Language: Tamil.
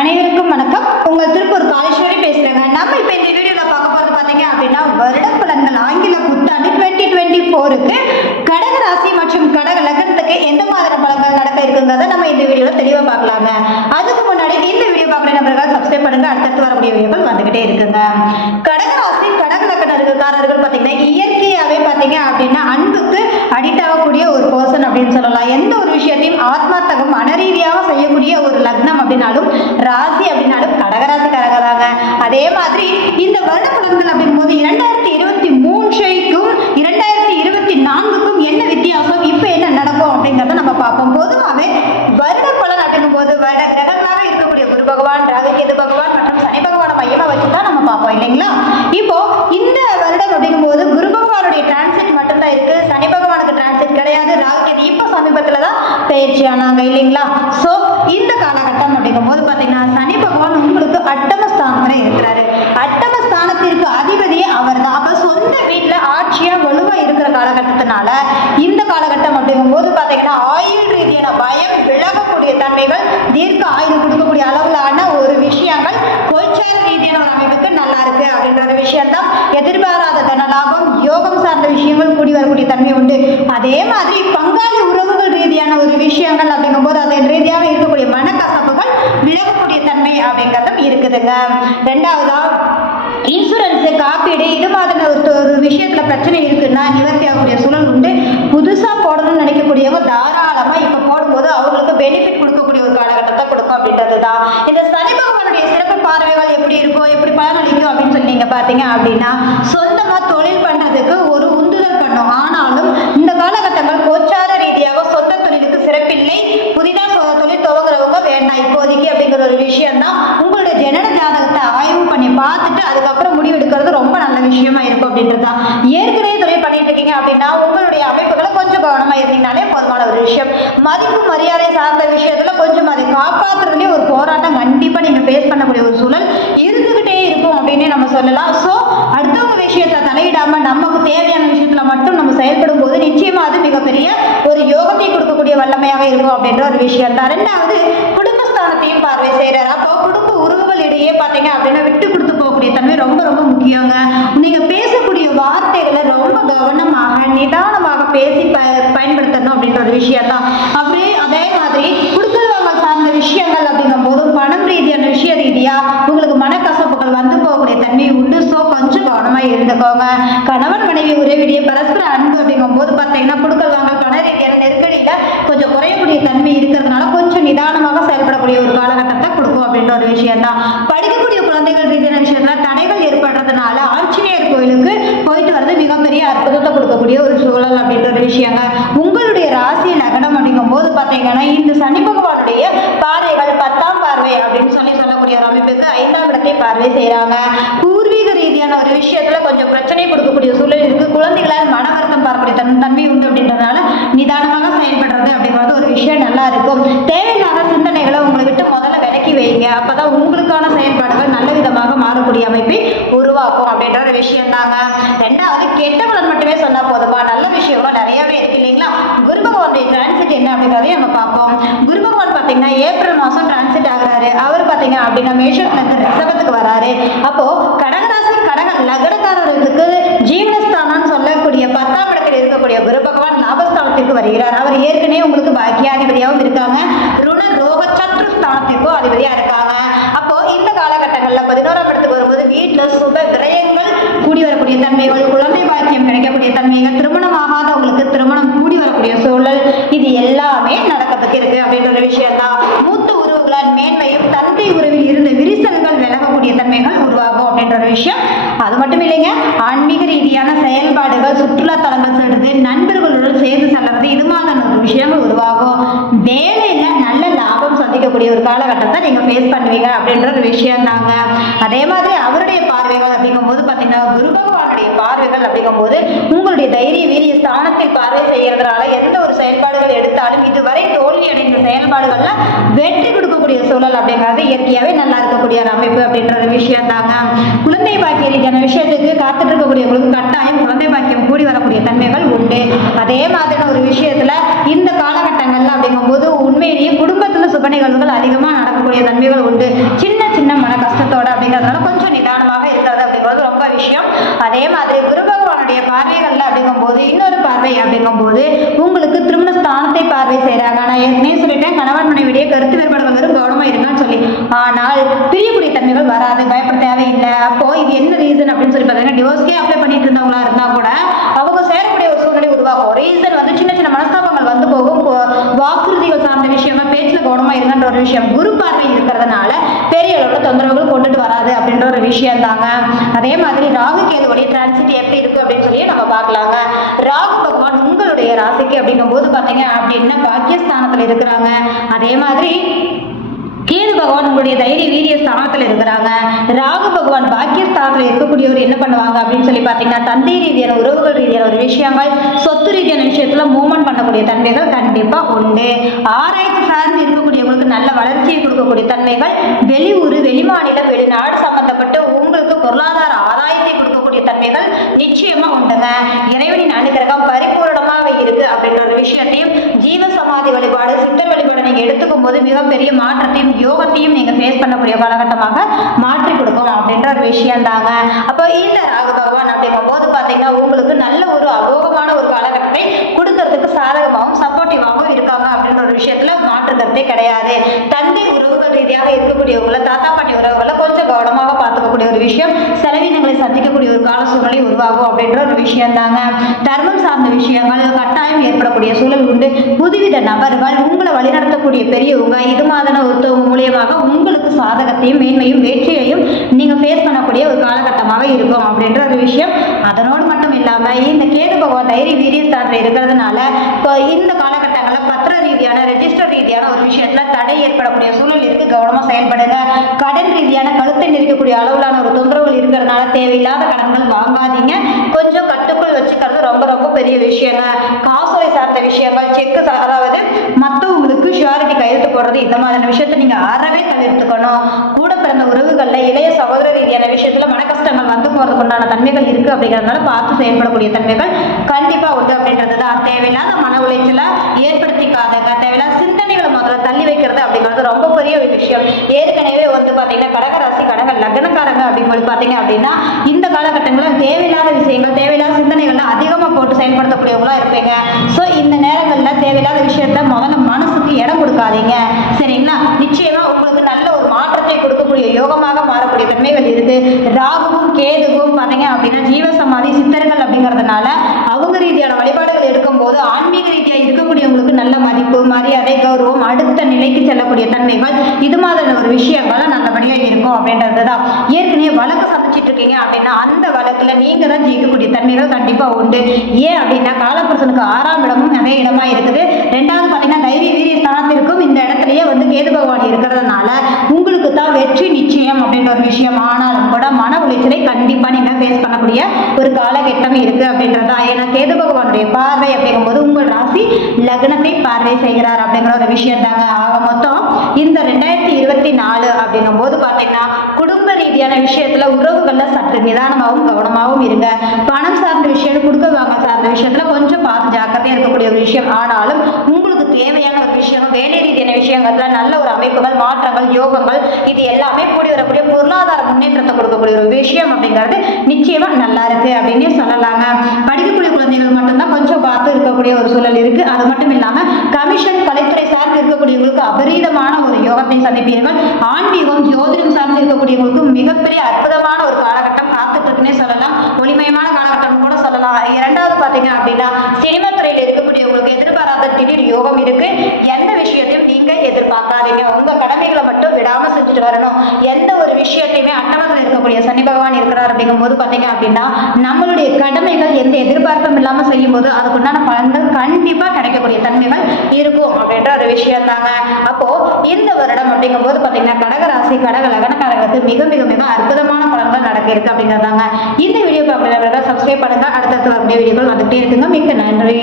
அனைவருக்கும் வணக்கம். உங்கள் திருப்பூர் காலேஸ்வரி பேசுறேங்க. நம்ம இப்போ இந்த வீடியோல பார்க்க போறது பாத்தீங்க அப்படின்னா வருட பலன்கள் ஆங்கில புத்தாண்டு டுவெண்ட்டி டுவெண்ட்டி ஃபோருக்கு கடக ராசி மற்றும் கடக லக்னத்துக்கு எந்த மாதிரி பலன்கள் நடக்க இருக்குங்கிறத நம்ம இந்த வீடியோல தெளிவா பார்க்கலாங்க. அதுக்கு முன்னாடி இந்த வீடியோ பார்க்குற நபர்கள் சப்ஸ்கிரைப் பண்ணுங்க. அடுத்தடுத்து வரக்கூடிய வீடியோக்கள் வந்துகிட்டே இருக்குங்க. கடக ராசி கடக லக்னத்துக்காரர்கள் பார்த்தீங்கன்னா இயற்கையாகவே பார்த்தீங்க அப்படின்னா அன்புக்கு அடிக்ட் ஆகக்கூடிய ஒரு பர்சன் அப்படின்னு சொல்லலாம். எந்த ஒரு விஷயத்தையும் ஆத்மார்த்தகம் மனரீதியாக செய்யக்கூடிய ஒரு லக்னம் அப்படின்னாலும் ராசி அப்படின்னாலும் கடகராசிக்காரங்க தாங்க. அதே மாதிரி இந்த வருட பலன்கள் அப்படிங்கும்போது இரண்டாயிரத்தி இருபத்தி மூணு இரண்டாயிரத்தி இருபத்தி நான்குக்கும் என்ன வித்தியாசம் இப்போ என்ன நடக்கும் அப்படிங்கிறத நம்ம பார்ப்போம் பொதுவாகவே வருட பலன் அப்படிங்கும்போது வருட கிரகங்களாக இருக்கக்கூடிய குரு பகவான் ராகு கேது பகவான் மற்றும் சனி பகவானை மையமாக வச்சு தான் நம்ம பார்ப்போம் இல்லைங்களா இப்போ இந்த வருடம் அப்படிங்கும்போது குரு பகவானுடைய டிரான்சிட் மட்டும்தான் இருக்கு சனி பகவானுக்கு டிரான்சிட் கிடையாது ராகு கேது இப்போ சமீபத்தில் தான் பயிற்சி இல்லைங்களா? ஸோ இந்த காலகட்டம் அப்படிங்கும்போது பார்த்தீங்கன்னா சனி பகவான் உங்களுக்கு அட்டம ஸ்தானத்தில் இருக்கிறாரு. அட்டம ஸ்தானத்திற்கு அதிபதியே அவர் தான் அப்ப சொந்த வீட்டுல ஆட்சியா வலுவா இருக்கிற காலகட்டத்தினால இந்த காலகட்டம் அப்படிங்கும்போது பார்த்தீங்கன்னா ஆயுள் ரீதியான பயம் விலகக்கூடிய தன்மைகள் தீர்க்க ஆயுள் கொடுக்கக்கூடிய அளவிலான ஒரு விஷயங்கள் பொய்ச்சார ரீதியான ஒரு அமைப்புக்கு நல்லா இருக்கு அப்படின்ற ஒரு விஷயம் தான் எதிர்பாராத தனலாபம் யோகம் சார்ந்த விஷயங்கள் கூடி வரக்கூடிய தன்மை உண்டு. அதே மாதிரி பங்காளி உறவுகள் ரீதியான ஒரு விஷயங்கள் அப்படிங்கும்போது அதன் ரீதியாக இருக்கக்கூடிய மனக்கசப்புகள் விலகக்கூடிய தன்மை அப்படிங்கிறதும் இருக்குதுங்க. ரெண்டாவதா இன்சூரன்ஸ் காப்பீடு இது மாதிரி ஒரு ஒரு விஷயத்துல பிரச்சனை இருக்குன்னா நிவர்த்தி ஆகக்கூடிய சூழல் உண்டு. புதுசா போடணும்னு நினைக்கக்கூடியவங்க தாராளமா இப்ப போடும்போது அவங்களுக்கு பெனிஃபிட் கொடுக்கக்கூடிய ஒரு காலகட்டத்தை கொடுக்கும் அப்படின்றது தான் இந்த சனி பகவானுடைய சிறப்பு பார்வைகள் எப்படி இருக்கும் எப்படி பலனளிக்கும் அப்படின்னு சொல்லி பார்த்தீங்க அப்படின்னா சொந்தமாக தொழில் பண்றதுக்கு ஒரு உந்துதல் பண்ணும். ஆனாலும் இந்த காலகட்டங்கள் கோச்சார ரீதியாக சொந்த தொழிலுக்கு சிறப்பில்லை. புதிதாக தொழில் துவங்குறவங்க வேண்டாம். இப்போதைக்கு அப்படிங்கிற ஒரு விஷயம் தான் உங்களுடைய ஜனன ஜாதகத்தை ஆய்வு பண்ணி பார்த்துட்டு அதுக்கப்புறம் முடிவெடுக்கிறது ரொம்ப நல்ல விஷயமா இருக்கும் அப்படின்றது தான் ஏற்கனவே தொழில் இருக்கீங்க அப்படின்னா உங்களுடைய அமைப்புகளை கொஞ்சம் கவனமா இருந்தீங்கனாலே போதுமான ஒரு விஷயம். மதிப்பு மரியாதை சார்ந்த விஷயத்துல கொஞ்சம் அதை காப்பாற்றுறதுலேயே ஒரு போராட்டம் கண்டிப்பா நீங்க ஃபேஸ் பண்ணக்கூடிய ஒரு சூழல் இருந்துகிட்டே இருக்கும் அப்படின்னே நம்ம சொல்லலாம். ஸோ அடுத்தவங்க விஷயத்தை தலையிடாம நமக்கு தேவையான விஷயத்துல மட்டும் நம்ம செயல்படும் போது நிச்சயமா அது மிகப்பெரிய ஒரு யோகத்தை கொடுக்கக்கூடிய வல்லமையாக இருக்கும் அப்படின்ற ஒரு விஷயம் தான் ரெண்டாவது குடும்பஸ்தானத்தையும் பார்வை செய்யறாரு அப்போ குடும்ப உறவுகளிடையே பார்த்தீங்க அப்படின்னா விட்டு கொடுத்து போகக்கூடிய தன்மை ரொம்ப ரொம்ப முக்கியங்க. நீங்க பேசக்கூடிய வார்த்தைகளை ரொம்ப கவனமாக நிதானமாக பேசி ப பயன்படுத்தணும் அப்படின்ற ஒரு விஷயம் தான் அப்படியே அதே மாதிரி கொடுக்கல் வாங்கல் சார்ந்த விஷயங்கள் அப்படிங்கும் போது பணம் ரீதியான விஷய ரீதியா உங்களுக்கு மனக்கசப்புகள் வந்து போகக்கூடிய தன்மை உண்டு. ஸோ கொஞ்சம் கவனமா இருந்துக்கோங்க. கணவன் மனைவி உறவிடைய பரஸ்பர அன்பு அப்படிங்கும் போது பார்த்தீங்கன்னா கொடுக்கல் வாங்கல் பண ரீதியான நெருக்கடியில கொஞ்சம் குறையக்கூடிய தன்மை இருக்கிறதுனால கொஞ்சம் நிதானமாக செயல்படக்கூடிய ஒரு காலம் அப்படின்ற ஒரு விஷயம் தான் படிக்கக்கூடிய குழந்தைகள் ரீதியான விஷயத்துல தடைகள் ஏற்படுறதுனால ஆஞ்சநேயர் கோயிலுக்கு போயிட்டு வர்றது மிகப்பெரிய அற்புதத்தை கொடுக்கக்கூடிய ஒரு சூழல் அப்படின்ற ஒரு விஷயங்க. உங்களுடைய ராசி நகனம் அப்படிங்கும் போது பார்த்தீங்கன்னா இந்த சனி பகவானுடைய பார்வைகள் பத்தாம் பார்வை அப்படின்னு சொல்லி சொல்லக்கூடிய ஒரு அமைப்புக்கு ஐந்தாம் இடத்தை பார்வை செய்கிறாங்க பூர்வீக ரீதியான ஒரு விஷயத்துல கொஞ்சம் பிரச்சனை கொடுக்கக்கூடிய சூழல் இருக்கு. குழந்தைகளால் மன வருத்தம் பார்க்கக்கூடிய தன் தன்மை உண்டு அப்படின்றதுனால நிதானமாக செயல்படுறது அப்படிங்கிறது ஒரு விஷயம் நல்லா இருக்கும். தேவை சிந்தனைகளை உங்களை விட்டு முதல்ல அப்போ தான் உங்களுக்கான செயல்பாடுகள் நல்ல விதமாக மாறக்கூடிய அமைப்பை உருவாக்கும் அப்படின்ற ஒரு விஷயம் தாங்க. ரெண்டாவது கெட்ட பலன் மட்டுமே சொன்னால் போதுமா நல்ல விஷயங்களும் நிறையவே இருக்கு இல்லைங்களா? குரு பகவானுடைய டிரான்சிட் என்ன அப்படிங்கிறதையும் நம்ம பார்ப்போம். குரு பகவான் பார்த்தீங்கன்னா ஏப்ரல் மாதம் டிரான்சிட் ஆகுறாரு. அவர் பார்த்தீங்க அப்படின்னா மேஷத்துலேருந்து ரிஷபத்துக்கு வராரு. அப்போ கடகராசி கடக லக்னக்காரர்களுக்கு ஜீவனஸ்தானான்னு சொல்லக்கூடிய பத்தாம் இடத்தில் இருக்கக்கூடிய குரு பகவான் லாபஸ்தானத்திற்கு வருகிறார். அவர் ஏற்கனவே உங்களுக்கு பாக்கியாதிபதியாகவும் இருக்காங்க ருண ரோக சத்ரு ஸ்தானத்திற்கும் அதிபதியா இருக்காங்க அப்போ இந்த காலகட்டங்கள்ல பதினோராம் இடத்துக்கு வரும்போது வீட்டுல சுப விரயங்கள் கூடி வரக்கூடிய தன்மைகள் குழந்தை பாக்கியம் கிடைக்கக்கூடிய தன்மைகள் திருமணம் ஆகாதவங்களுக்கு திருமணம் கூடி வரக்கூடிய சூழல் இது எல்லாமே நடக்கிறதுக்கு இருக்கு அப்படின்ற ஒரு விஷயம் தான் மூத்த உறவுகளால் மேன்மையும் தந்தை உறவில் இருந்த விரிசல்கள் விலகக்கூடிய தன்மைகள் உருவாகும் அப்படின்ற ஒரு விஷயம். அது மட்டும் இல்லைங்க ஆன்மீக ரீதியான செயல்பாடுகள் சுற்றுலா தலங்கள் செல்றது நண்பர்களுடன் சேர்ந்து செல்றது இது மாதிரியான ஒரு விஷயங்கள் உருவாகும். வேலையில நல்ல லாபம் சந்திக்கக்கூடிய ஒரு காலகட்டத்தை நீங்க ஃபேஸ் பண்ணுவீங்க அப்படின்ற ஒரு விஷயம் தாங்க அதே மாதிரி அவருடைய பார்வைகள் அப்படிங்கும்போது பார்த்தீங்கன்னா குரு பகவானுடைய அப்படிங்கும்போது உங்களுடைய தைரிய வீரிய ஸ்தானத்தில் பார்வை செய்யறதுனால எந்த ஒரு செயல்பாடுகள் எடுத்தாலும் இதுவரை தோல்வி அடைந்த செயல்பாடுகள்ல வெற்றி கொடுக்கக்கூடிய சூழல் அப்படிங்கிறது இயற்கையாவே நல்லா இருக்கக்கூடிய ஒரு அமைப்பு அப்படின்ற விஷயம் தாங்க குழந்தை பாக்கிய ரீதியான விஷயத்துக்கு காத்துட்டு இருக்கக்கூடியவங்களுக்கு கட்டாயம் குழந்தை பாக்கியம் கூடி வரக்கூடிய தன்மைகள் உண்டு. அதே மாதிரியான ஒரு விஷயத்துல இந்த காலகட்டங்கள்ல அப்படிங்கும்போது உண்மையிலேயே குடும்பத்துல சுப நிகழ்வுகள் அதிகமா நடக்கக்கூடிய தன்மைகள் உண்டு. சின்ன சின்ன மன கஷ்டத்தோட அப்படிங்கிறதுனால கொஞ்சம் நிதானமாக விஷயம். அதே மாதிரி குரு பகவானுடைய பார்வைகள்ல அப்படிங்கும்போது இன்னொரு பார்வை அப்படிங்கும்போது உங்களுக்கு திருமண ஸ்தானத்தை பார்வை செய்றாங்க. நான் ஏற்கனவே சொல்லிட்டேன் கணவன் மனைவிடைய கருத்து வேறுபாடுகள் வந்து கவனமா இருக்கான்னு சொல்லி. ஆனால் பிரியக்கூடிய தன்மைகள் வராது பயப்பட தேவையில்லை. அப்போ இது என்ன ரீசன் அப்படின்னு சொல்லி பார்த்தீங்கன்னா டிவோர்ஸ்க்கே அப்ளை பண்ணிட்டு இருந்தவங்களா இருந்தா கூட அவங்க சேரக்கூடிய ஒரு சூழ்நிலை உருவாகும் ரீசன் வந்து சின்ன சின்ன மனஸ்தாபங்கள் வந்து போகும் போ- வாக்குறுதிகள் சார்ந்த விஷயமா பேச்சுல கவனமா இருங்கன்ற ஒரு விஷயம். குரு பார்வை இருக்கிறதுனால பெரிய அளவுல தொந்தரவுகள் கொண்டுட்டு வராது அப்படின்ற ஒரு விஷயம் தாங்க அதே மாதிரி ராகு கேதுவோடைய டிரான்சிட் எப்படி இருக்கு அப்படின்னு சொல்லி நம்ம பார்க்கலாங்க. ராகு பகவான் உங்களுடைய ராசிக்கு அப்படிங்கும் போது பாத்தீங்க அப்படின்னா பாக்கியஸ்தானத்துல இருக்கிறாங்க. அதே மாதிரி கேது பகவான் உங்களுடைய தைரிய வீரிய ஸ்தானத்துல இருக்கிறாங்க. ராகு பகவான் பாக்கியஸ்தானத்துல இருக்கக்கூடியவர் என்ன பண்ணுவாங்க அப்படின்னு சொல்லி பார்த்தீங்கன்னா தந்தை ரீதியான உறவுகள் ரீதியான ஒரு விஷயங்கள் சொத்து ரீதியான விஷயத்துல மூவ்மெண்ட் பண்ணக்கூடிய தன்மைகள் கண்டிப்பா உண்டு. ஆராய்ச்சி சார்ந்து இருக்கக்கூடியவங்களுக்கு நல்ல வளர்ச்சியை கொடுக்கக்கூடிய தன்மைகள் வெளியூர் வெளிமாநிலம் வெளிநாடு சம்பந்தப்பட்டு உங்களுக்கு பொருளாதார ஆதாயத்தை கொடுக்கக்கூடிய தன்மைகள் நிச்சயமா உண்டுங்க. இறைவனின் அனுகிரகம் பரிபூரணமாக இருக்கு அப்படின்ற ஒரு விஷயத்தையும் ஜீவ சமாதி வழிபாடு நீங்க எடுத்துக்கும் போது மிகப்பெரிய மாற்றத்தையும் யோகத்தையும் நீங்க ஃபேஸ் பண்ணக்கூடிய காலகட்டமாக மாற்றி கொடுக்கும் அப்படின்ற ஒரு விஷயம் தாங்க. அப்போ இந்த ராகு பகவான் அப்படிங்கும் போது பாத்தீங்கன்னா உங்களுக்கு நல்ல ஒரு அபோகமான ஒரு காலகட்டத்தை கொடுக்கறதுக்கு சாதகமாகவும் சப்போர்ட்டிவாகவும் இருக்காங்க அப்படின்ற ஒரு விஷயத்துல மாற்றுக்கிறதே கிடையாது. தந்தை உறவுகள் ரீதியாக இருக்கக்கூடியவங்களை தாத்தா பாட்டி உறவுகளை கொஞ்சம் கவனமாக பார்த்துக்கக்கூடிய ஒரு விஷயம். செலவினங்களை சந்திக்கக்கூடிய ஒரு கால சூழ்நிலை உருவாகும் அப்படின்ற ஒரு விஷயம் தாங்க தர்மம் சார்ந்த விஷயங்கள் கட்டாயம் ஏற்படக்கூடிய சூழல் உண்டு. புதுவித நபர்கள் உங்களை வழிநடத்தக்கூடிய பெரியவங்க இது மாதிரியான ஒருத்தவங்க மூலியமாக உங்களுக்கு சாதகத்தையும் மேன்மையும் வெற்றியையும் நீங்க ஃபேஸ் பண்ணக்கூடிய ஒரு காலகட்டமாக இருக்கும் அப்படின்ற ஒரு விஷயம். அதனோடு மட்டும் இல்லாம இந்த கேது பகவான் தைரிய வீரியஸ்தானத்தில் இருக்கிறதுனால இப்போ இந்த காலகட்டங்களில் ரீதியான ரெஜிஸ்டர் ரீதியான ஒரு விஷயத்துல தடை ஏற்படக்கூடிய சூழல் இருக்கு. கவனமா செயல்படுங்க. கடன் ரீதியான கழுத்தை நெரிக்கக்கூடிய அளவிலான ஒரு தொந்தரவுகள் இருக்கிறதுனால தேவையில்லாத கடன்கள் வாங்காதீங்க. கொஞ்சம் கட்டுக்குள் வச்சுக்கிறது ரொம்ப ரொம்ப பெரிய விஷயங்க. காசோலை சார்ந்த விஷயங்கள் செக்கு அதாவது மற்றவங்களுக்கு ஷியாரிட்டி கையெழுத்து போடுறது இந்த மாதிரியான விஷயத்த நீங்க அறவே தவிர்த்துக்கணும். கூட இளைய சகோதர ரீதியான விஷயத்துல மன கஷ்டங்கள் வந்து போறதுக்கு உண்டான தன்மைகள் இருக்கு அப்படிங்கறதுனால பார்த்து செயல்படக்கூடிய தன்மைகள் கண்டிப்பா உண்டு அப்படின்றது தான் தேவையில்லாத மன உளைச்சல ஏற்படுத்திக்காதங்க. தேவையில்லாத சிந்தனைகளை முதல்ல தள்ளி வைக்கிறது அப்படிங்கிறது ரொம்ப பெரிய ஒரு விஷயம். ஏற்கனவே வந்து பாத்தீங்கன்னா கடகராசி கடக லக்னக்காரங்க அப்படிங்கும்போது பாத்தீங்க அப்படின்னா இந்த காலகட்டங்களில் தேவையில்லாத விஷயங்கள் தேவையில்லாத சிந்தனைகள்ல அதிகமா போட்டு செயல்படுத்தக்கூடியவங்களா இருப்பீங்க. ஸோ இந்த நேரங்கள்ல தேவையில்லாத விஷயத்த முதல்ல மனசுக்கு இடம் கொடுக்காதீங்க. சரிங்களா? நிச்சயமா உங்களுக்கு நல்ல ஒரு மாற்றத்தை கொடுக்கக்கூடிய யோகமாக மாறக்கூடிய இருக்கு ராகுவும் கேதுவும் பாத்தீங்க அப்படின்னா ஜீவசமாதி சித்தர்கள் அப்படிங்கிறதுனால அவங்க ரீதியான வழிபாடுகள் எடுக்கும் போது ஆன்மீக ரீதியாக இருக்கக்கூடியவங்களுக்கு நல்ல மதிப்பு மரியாதை கௌரவம் அடுத்த நிலைக்கு செல்லக்கூடிய தன்மைகள் இது மாதிரியான ஒரு விஷயங்கள் நல்லபடியா இருக்கும் அப்படின்றது தான் ஏற்கனவே வழக்கு சந்திச்சிட்டு இருக்கீங்க அப்படின்னா அந்த வழக்குல நீங்க தான் ஜெயிக்கக்கூடிய தன்மைகள் கண்டிப்பா உண்டு. ஏன் அப்படின்னா காலப்புருஷனுக்கு ஆறாம் இடமும் அதே இடமா இருக்குது. ரெண்டாவது பாத்தீங்கன்னா தைரிய இந்த இடத்துலயே வந்து கேது பகவான் இருக்கிறதுனால உங்களுக்கு தான் வெற்றி நிச்சயம் அப்படின்ற ஒரு விஷயம். ஆனாலும் கூட மன உளைச்சலை கண்டிப்பா நீங்க ஃபேஸ் பண்ணக்கூடிய ஒரு காலகட்டம் இருக்கு அப்படின்றது தான். ஏன்னா கேது பகவானுடைய பார்வை அப்படிங்கும்போது உங்கள் ராசி லக்னத்தை பார்வை செய்கிறார் அப்படிங்கிற ஒரு விஷயம் தாங்க. ஆக மொத்தம் இந்த ரெண்டாயிரத்தி இருபத்தி நாலு அப்படிங்கும் போது பாத்தீங்கன்னா குடும்ப ரீதியான விஷயத்துல உறவுகள்ல சற்று நிதானமாகவும் கவனமாகவும் இருங்க. பணம் சார்ந்த விஷயம் கொடுக்க வாங்க சார்ந்த விஷயத்துல கொஞ்சம் பார்த்து ஜாக்கிரதையா இருக்கக்கூடிய ஒரு விஷயம். ஆனாலும் உங்களுக்கு தேவையான விஷயம் வேலை ரீதியான விஷயங்கள்ல நல்ல ஒரு அமைப்புகள் மாற்றங்கள் யோகங்கள் இது எல்லாமே கூடி வரக்கூடிய பொருளாதார முன்னேற்றத்தை கொடுக்கக்கூடிய ஒரு விஷயம் அப்படிங்கிறது நிச்சயமா நல்லா இருக்கு அப்படின்னு சொல்லலாங்க. படிக்கக்கூடிய குழந்தைகள் மட்டும்தான் கொஞ்சம் பார்த்து இருக்கக்கூடிய ஒரு சூழல் இருக்கு. அது மட்டும் இல்லாம கமிஷன் கலைத்துறை சார்ந்து இருக்கக்கூடியவங்களுக்கு அபரீதமான ஒரு யோகத்தை சந்திப்பீர்கள். ஆன்மீகம் ஜோதிடம் சார்ந்து இருக்கக்கூடியவங்களுக்கு மிகப்பெரிய அற்புதமான ஒரு காலகட்டம் காத்துட்டு இருக்குன்னே சொல்லலாம் ஒளிமயமான காலகட்டம் கூட சொல்லலாம் இரண்டாவது பாத்தீங்க அப்படின்னா சினிமா துறையில இருக்கக்கூடியவங்களுக்கு எதிர்பாராத திடீர் யோகம் இருக்கு எந்த விஷயத்தையும் நீங்க எதிர்பார்க்காதீங்க உங்க கடமைகளை மட்டும் விடாம செஞ்சுட்டு வரணும் எந்த ஒரு விஷயத்தையுமே அட்டவத்தில் இருக்கக்கூடிய சனி பகவான் இருக்கிறார் அப்படிங்கும் போது பாத்தீங்க அப்படின்னா நம்மளுடைய கடமைகள் எந்த எதிர்பார்ப்பும் இல்லாமல் செய்யும் போது அதுக்குண்டான பலன்கள் கண்டிப்பாக கிடைக்கக்கூடிய தன்மைகள் இருக்கும் அப்படின்ற ஒரு விஷயம் தாங்க. அப்போ இந்த வருடம் அப்படிங்கும் போது பாத்தீங்கன்னா கடகராசி கடக லகனக்காரங்களுக்கு மிக மிக மிக அற்புதமான பலன்கள் நடக்க இருக்கு அப்படிங்கிறதாங்க இந்த வீடியோ பார்க்குறவங்க சப்ஸ்கிரைப் பண்ணுங்க. அடுத்தடுத்து வரக்கூடிய வீடியோக்கள் வந்துட்டே இருக்குங்க. மிக்க நன்றி.